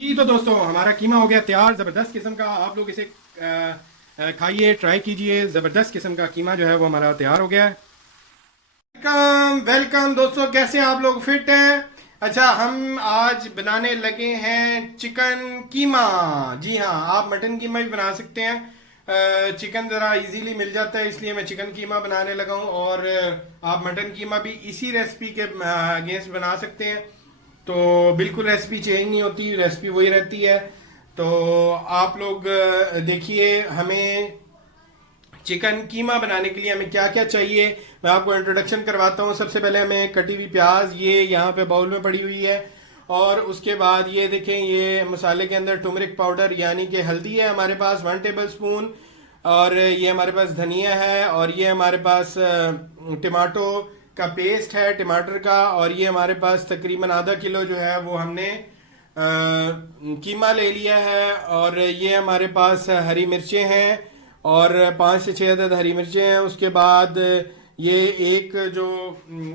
जी तो दोस्तों हमारा कीमा हो गया तैयार। ज़बरदस्त किस्म का। आप लोग इसे खाइए, ट्राई कीजिए। ज़बरदस्त किस्म का कीमा जो है वो हमारा तैयार हो गया है। वेलकम वेलकम दोस्तों, कैसे हैं आप लोग? फिट हैं? अच्छा, हम आज बनाने लगे हैं चिकन कीमा। जी हाँ, आप मटन कीमा भी बना सकते हैं। चिकन ज़रा इजीली मिल जाता है, इसलिए मैं चिकन कीमा बनाने लगा हूँ। और आप मटन कीमा भी इसी रेसिपी के अगेंस्ट बना सकते हैं। तो बिल्कुल रेसिपी चेंज नहीं होती, रेसिपी वही रहती है। तो आप लोग देखिए, हमें चिकन कीमा बनाने के लिए हमें क्या क्या चाहिए मैं आपको इंट्रोडक्शन करवाता हूँ। सबसे पहले हमें कटी हुई प्याज ये यहाँ पे बाउल में पड़ी हुई है। और उसके बाद ये देखें, ये मसाले के अंदर टर्मरिक पाउडर यानी कि हल्दी है हमारे पास 1 टेबल स्पून। और ये हमारे पास धनिया है, और ये हमारे पास टमाटो का पेस्ट है टमाटर का। और ये हमारे पास तकरीबन आधा किलो जो है वो हमने कीमा ले लिया है। और ये हमारे पास हरी मिर्चें हैं, और 5 से 6 अदद हरी मिर्चें हैं। उसके बाद ये एक जो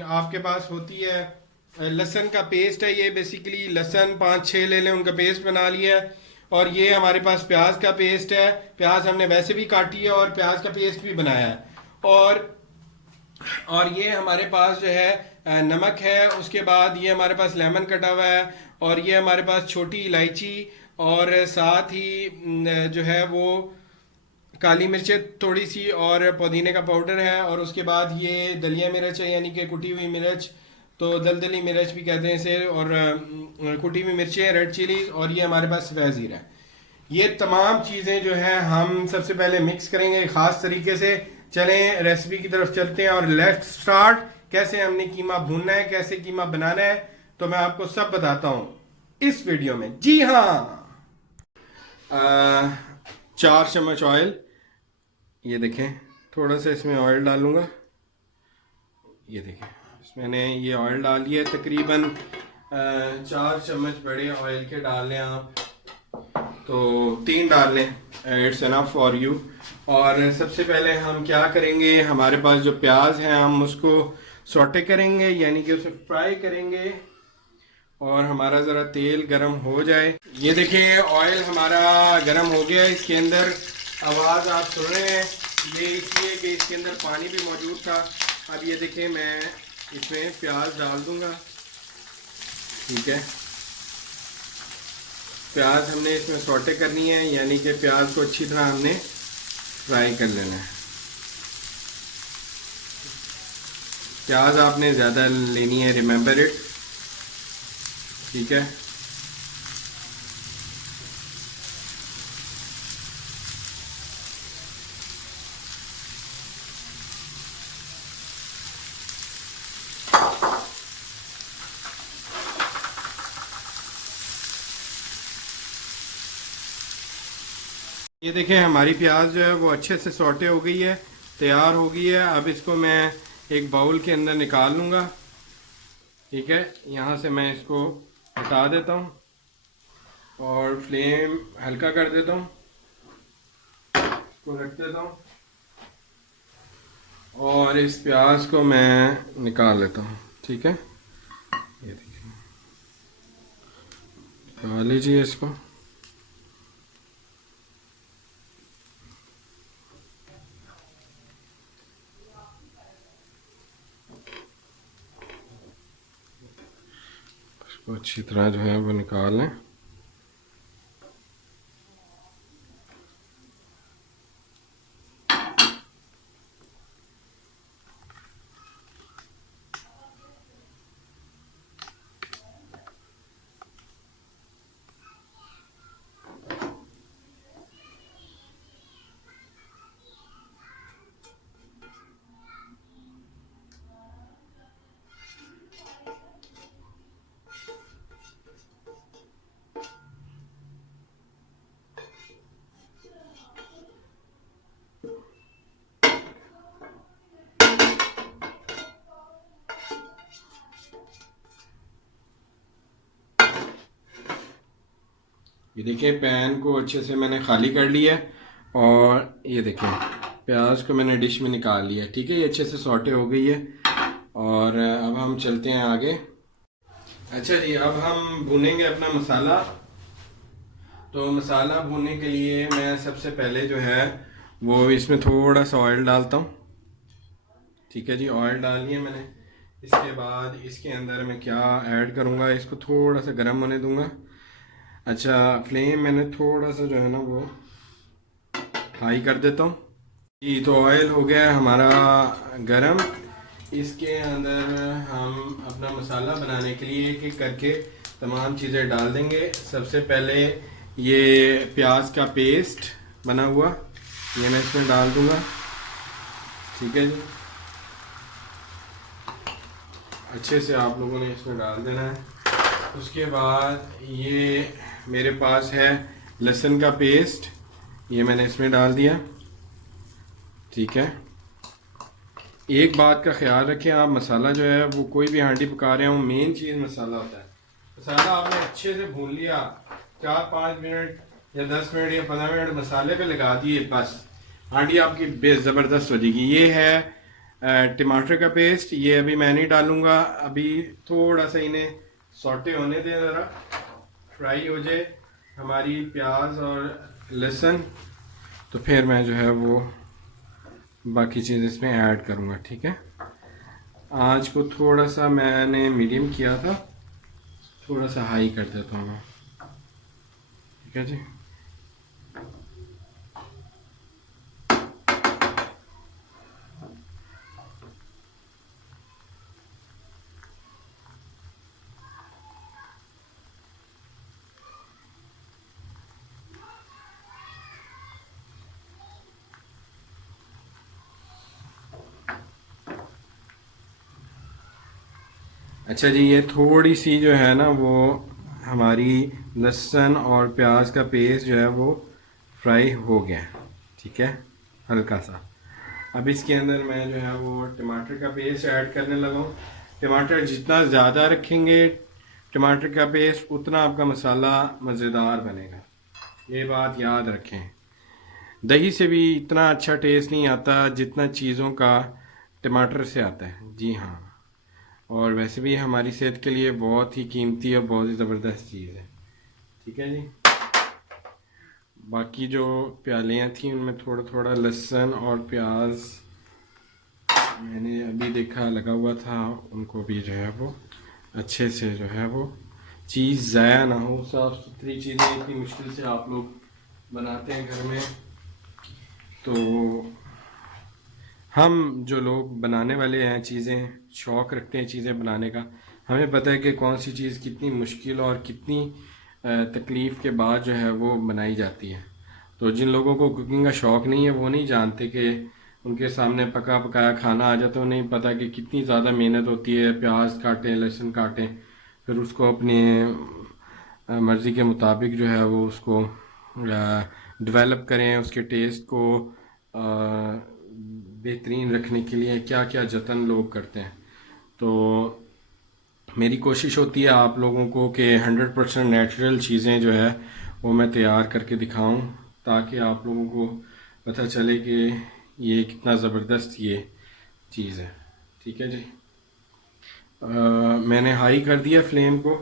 आपके पास होती है लहसुन का पेस्ट है। ये बेसिकली लहसुन 5-6 ले लें, उनका पेस्ट बना लिया है। और ये हमारे पास प्याज का पेस्ट है। प्याज हमने वैसे भी काटी है और प्याज का पेस्ट भी बनाया है। और और ये हमारे पास जो है नमक है। उसके बाद ये हमारे पास लेमन कटा हुआ है। और ये हमारे पास छोटी इलायची, और साथ ही जो है वो काली मिर्चें थोड़ी सी, और पुदीने का पाउडर है। और उसके बाद ये दलिया मिर्च है यानी कि कुटी हुई मिर्च, तो दलदली मिर्च भी कहते हैं इसे। और कुटी हुई मिर्चें, रेड चिलीज, और ये हमारे पास सफ़ेद ज़ीरा है। ये तमाम चीज़ें जो हैं हम सबसे पहले मिक्स करेंगे ख़ास तरीके से। चलें रेसिपी की तरफ चलते हैं और लेट्स स्टार्ट। कैसे हमने कीमा भूनना है, कैसे कीमा बनाना है, तो मैं आपको सब बताता हूँ इस वीडियो में। जी हाँ, 4 चम्मच ऑयल, ये देखें। थोड़ा सा इसमें ऑयल डालूंगा। ये देखें, मैंने ये ऑयल डाल लिया है। तकरीबन 4 चम्मच बड़े ऑयल के डाल लें आप, तो 3 डाल लें, इट्स एनफ फॉर यू। और सबसे पहले हम क्या करेंगे, हमारे पास जो प्याज है हम उसको सौटे करेंगे यानी कि उसे फ्राई करेंगे। और हमारा ज़रा तेल गरम हो जाए। ये देखिए ऑयल हमारा गरम हो गया है। इसके अंदर आवाज़ आप सुन रहे हैं, ये इसलिए कि इसके अंदर पानी भी मौजूद था। अब ये देखिए, मैं इसमें प्याज डाल दूंगा। ठीक है, प्याज हमने इसमें सौटे करनी है यानी कि प्याज को अच्छी तरह हमने फ्राई कर लेना है। प्याज आपने ज़्यादा लेनी है, रिमेंबर इट। ठीक है, ये देखें हमारी प्याज जो है वो अच्छे से सौटे हो गई है, तैयार हो गई है। अब इसको मैं एक बाउल के अंदर निकाल लूँगा। ठीक है, यहाँ से मैं इसको हटा देता हूँ और फ्लेम हल्का कर देता हूँ, इसको रख देता हूँ। और इस प्याज को मैं निकाल लेता हूँ। ठीक है, ये देखिए, निकाल लीजिए इसको। इसको अच्छी तरह जो है वो निकाल लें। ये देखिए, पैन को अच्छे से मैंने खाली कर लिया है। और ये देखें, प्याज को मैंने डिश में निकाल लिया। ठीक है, ये अच्छे से सौटे हो गई है। और अब हम चलते हैं आगे। अच्छा जी, अब हम भूनेंगे अपना मसाला। तो मसाला भूनने के लिए मैं सबसे पहले जो है वो इसमें थोड़ा सा ऑयल डालता हूँ। ठीक है जी, ऑयल डाल लिया मैंने। इसके बाद इसके अंदर मैं क्या ऐड करूँगा, इसको थोड़ा सा गर्म होने दूँगा। अच्छा, फ्लेम मैंने थोड़ा सा जो है ना वो हाई कर देता हूँ जी। तो ऑयल हो गया हमारा गरम। इसके अंदर हम अपना मसाला बनाने के लिए एक एक करके तमाम चीज़ें डाल देंगे। सबसे पहले ये प्याज का पेस्ट बना हुआ ये मैं इसमें डाल दूँगा। ठीक है जी, अच्छे से आप लोगों ने इसमें डाल देना है। उसके बाद ये मेरे पास है लहसुन का पेस्ट, ये मैंने इसमें डाल दिया। ठीक है, एक बात का ख्याल रखें, आप मसाला जो है वो कोई भी हांडी पका रहे हो, मेन चीज़ मसाला होता है। मसाला आपने अच्छे से भून लिया, 4-5 मिनट या 10 मिनट या 15 मिनट मसाले पे लगा दिए, बस हांडी आपकी बेस ज़बरदस्त हो जाएगी। ये है टमाटर का पेस्ट, ये अभी मैं नहीं डालूँगा, अभी थोड़ा सा इन्हें सौटे होने दें, ज़रा फ्राई हो जाए हमारी प्याज और लहसुन, तो फिर मैं जो है वो बाकी चीज़ इसमें ऐड करूँगा। ठीक है, आज को थोड़ा सा मैंने मीडियम किया था, थोड़ा सा हाई कर देता हूँ मैं। ठीक है जी, अच्छा जी, ये थोड़ी सी जो है ना वो हमारी लहसुन और प्याज का पेस्ट जो है वो फ्राई हो गया। ठीक है, हल्का सा। अब इसके अंदर मैं जो है वो टमाटर का पेस्ट ऐड करने लगा हूँ। टमाटर जितना ज़्यादा रखेंगे टमाटर का पेस्ट, उतना आपका मसाला मज़ेदार बनेगा, ये बात याद रखें। दही से भी इतना अच्छा टेस्ट नहीं आता जितना चीज़ों का टमाटर से आता है। जी हाँ, और वैसे भी हमारी सेहत के लिए बहुत ही कीमती और बहुत ही ज़बरदस्त चीज़ है। ठीक है जी, बाकी जो प्यालियाँ थी उनमें थोड़ा थोड़ा लहसुन और प्याज मैंने अभी देखा लगा हुआ था, उनको भी जो है वो अच्छे से जो है वो चीज़ ज़ाया ना हो। साफ़ सुथरी चीज़ें इतनी मुश्किल से आप लोग बनाते हैं घर में, तो हम जो लोग बनाने वाले हैं चीज़ें, शौक़ रखते हैं चीज़ें बनाने का, हमें पता है कि कौन सी चीज़ कितनी मुश्किल और कितनी तकलीफ़ के बाद जो है वो बनाई जाती है। तो जिन लोगों को कुकिंग का शौक़ नहीं है वो नहीं जानते कि उनके सामने पका पकाया खाना आ जाता है, उन्हें पता कि कितनी ज़्यादा मेहनत होती है। प्याज काटें, लहसुन काटें, फिर उसको अपनी मर्ज़ी के मुताबिक जो है वो उसको डेवलप करें, उसके टेस्ट को बेहतरीन रखने के लिए क्या क्या जतन लोग करते हैं। तो मेरी कोशिश होती है आप लोगों को कि 100% नेचुरल चीज़ें जो है वो मैं तैयार करके दिखाऊं, ताकि आप लोगों को पता चले कि ये कितना ज़बरदस्त ये चीज़ है। ठीक है जी, मैंने हाई कर दिया फ्लेम को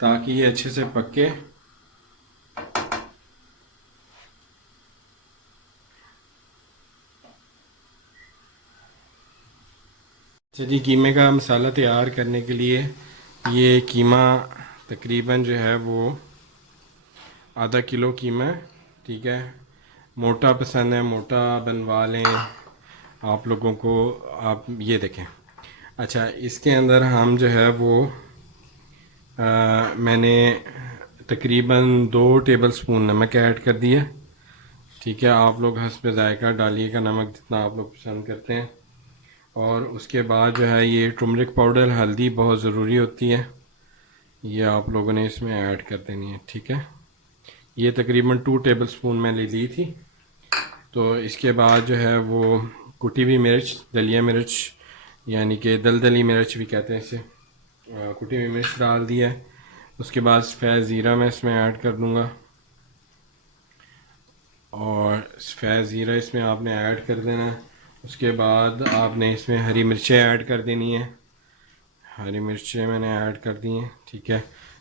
ताकि ये अच्छे से पके। अच्छा जी, कीमे का मसाला तैयार करने के लिए ये कीमा तकरीबन जो है वो आधा किलो कीमा है। ठीक है, मोटा पसंद है मोटा बनवा लें आप लोगों को। आप ये देखें। अच्छा, इसके अंदर हम जो है वो मैंने तकरीबन 2 टेबल स्पून नमक ऐड कर दिया। ठीक है, आप लोग हस्ब ज़ायका डालिएगा नमक जितना आप लोग पसंद करते हैं। और उसके बाद जो है ये टर्मरिक पाउडर, हल्दी बहुत ज़रूरी होती है, ये आप लोगों ने इसमें ऐड कर देनी है। ठीक है, ये तकरीबन 2 टेबल स्पून मैंने ली थी। तो इसके बाद जो है वो कुटी हुई मिर्च, दलिया मिर्च यानी कि दलदली मिर्च भी कहते हैं इसे, कुटी हुई मिर्च डाल दिया है। उसके बाद सफ़ेद ज़ीरा मैं इसमें ऐड कर दूँगा, और सफ़ेद ज़ीरा इसमें आपने ऐड कर देना है। उसके बाद आपने इसमें हरी मिर्चें ऐड कर देनी है, हरी मिर्चें मैंने ऐड कर दी हैं। ठीक है,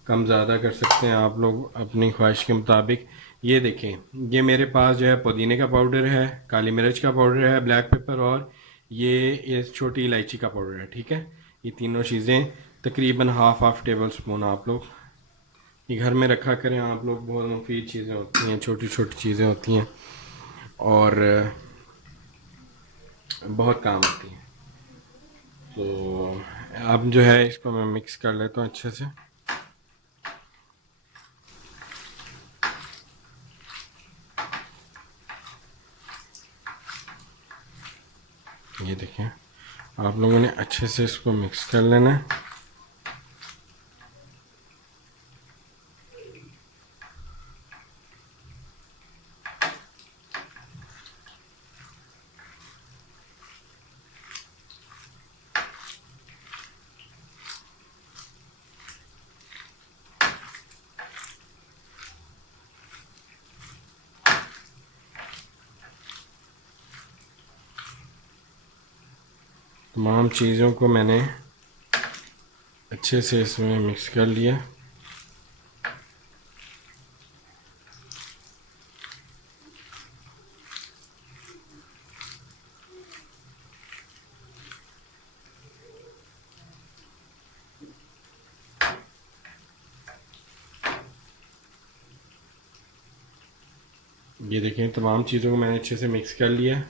कम ज़्यादा कर सकते हैं आप लोग अपनी ख्वाहिश के मुताबिक। ये देखें, ये मेरे पास जो है पुदीने का पाउडर है, काली मिर्च का पाउडर है, ब्लैक पेपर, और ये छोटी इलायची का पाउडर है। ठीक है, ये तीनों चीज़ें तकरीबन हाफ टेबल स्पून आप लोग ये घर में रखा करें। आप लोग, बहुत मुफीद चीज़ें होती हैं, छोटी छोटी चीज़ें होती हैं और बहुत काम आती हैं। तो अब जो है इसको मैं मिक्स कर लेता हूँ अच्छे से। ये देखें, आप लोगों ने अच्छे से इसको मिक्स कर लेना है। तमाम चीज़ों को मैंने अच्छे से इसमें मिक्स कर लिया। ये देखें, तमाम चीज़ों को मैंने अच्छे से मिक्स कर लिया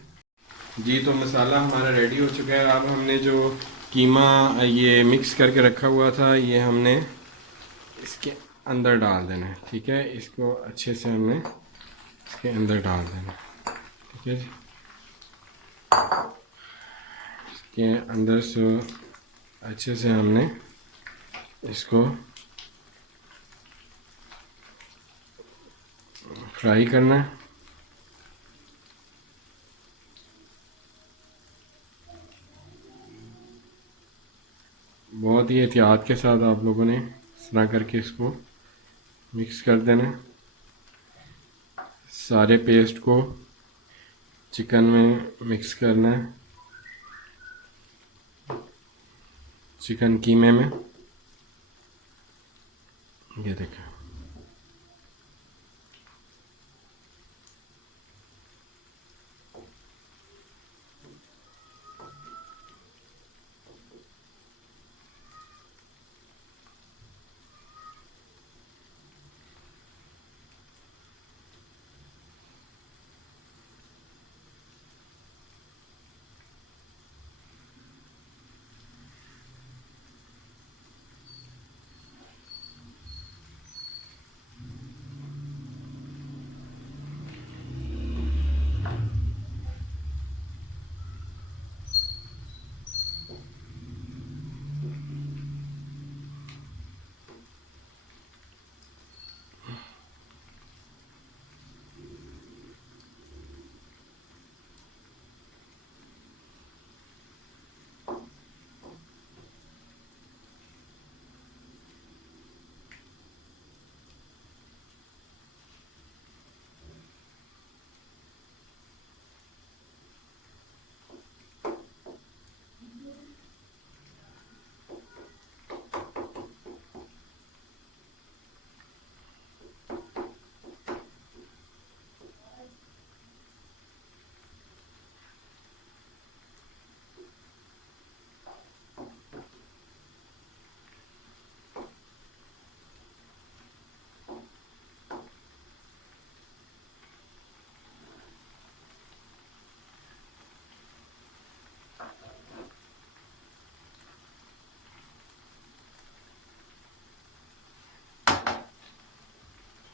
जी। तो मसाला हमारा रेडी हो चुका है। अब हमने जो कीमा ये मिक्स करके रखा हुआ था, ये हमने इसके अंदर डाल देना है। ठीक है, इसको अच्छे से हमने इसके अंदर डाल देना है। ठीक है जी, इसके अंदर से अच्छे से हमने इसको फ्राई करना है। बहुत ही एहतियात के साथ आप लोगों ने इस तरह करके इसको मिक्स कर देना है। सारे पेस्ट को चिकन में मिक्स करना है, चिकन कीमे में। ये देखें,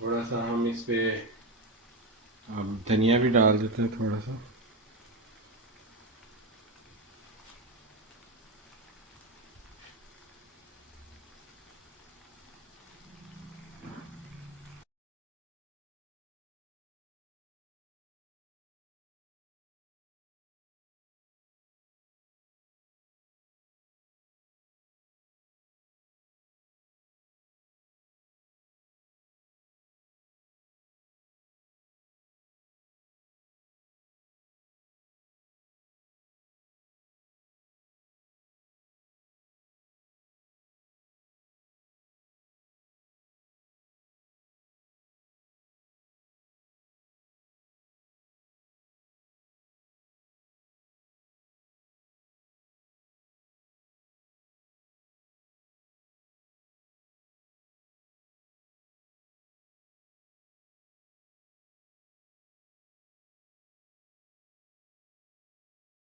थोड़ा सा हम इस पे अब धनिया भी डाल देते हैं थोड़ा सा।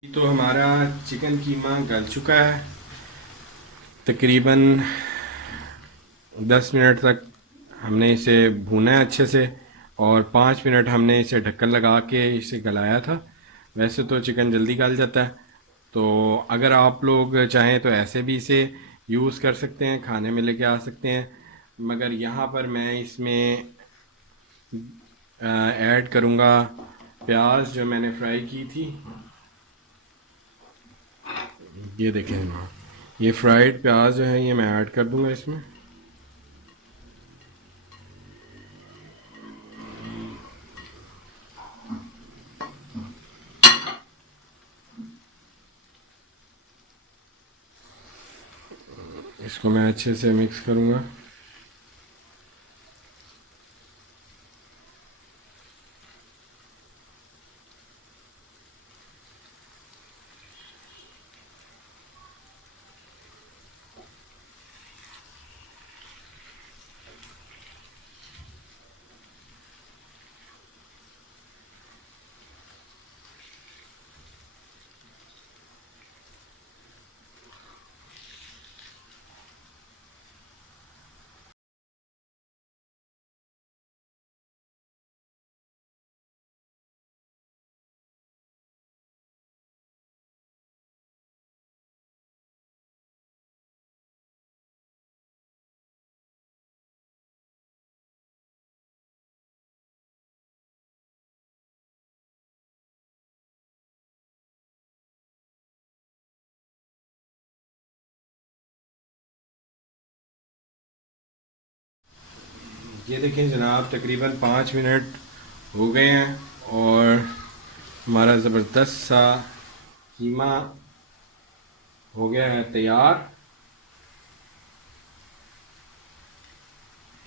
तो हमारा चिकन कीमा गल चुका है, तकरीबन 10 मिनट तक हमने इसे भूना है अच्छे से, और 5 मिनट हमने इसे ढक्कन लगा के इसे गलाया था। वैसे तो चिकन जल्दी गल जाता है, तो अगर आप लोग चाहें तो ऐसे भी इसे यूज़ कर सकते हैं, खाने में लेके आ सकते हैं। मगर यहाँ पर मैं इसमें ऐड करूँगा प्याज जो मैंने फ्राई की थी। ये देखें, ये फ्राइड प्याज जो है ये मैं ऐड कर दूँगा इसमें। इसको मैं अच्छे से मिक्स करूँगा। ये देखें जनाब, तकरीबन 5 मिनट हो गए हैं और हमारा ज़बरदस्त सा कीमा हो गया है तैयार।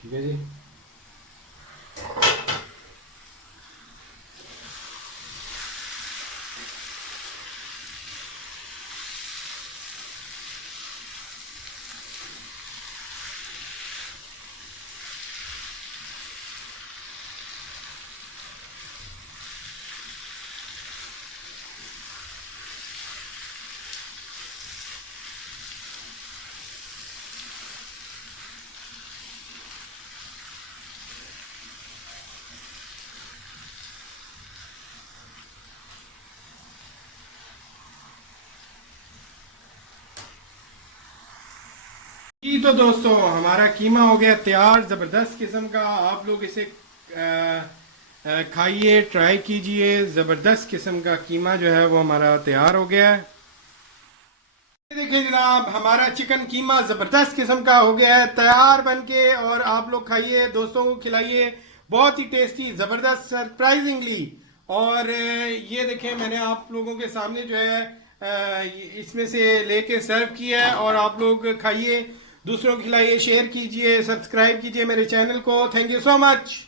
ठीक है जी। जी तो दोस्तों, हमारा कीमा हो गया तैयार ज़बरदस्त किस्म का। आप लोग इसे खाइए, ट्राई कीजिए। ज़बरदस्त किस्म का कीमा जो है वो हमारा तैयार हो गया है। देखिए जनाब, हमारा चिकन कीमा ज़बरदस्त किस्म का हो गया है तैयार बनके, और आप लोग खाइए, दोस्तों को खिलाइए। बहुत ही टेस्टी, ज़बरदस्त, सरप्राइजिंगली। और ये देखें, मैंने आप लोगों के सामने जो है इसमें से लेके सर्व किया है, और आप लोग खाइए, दूसरों को खिलाइए, शेयर कीजिए, सब्सक्राइब कीजिए मेरे चैनल को। Thank you so much.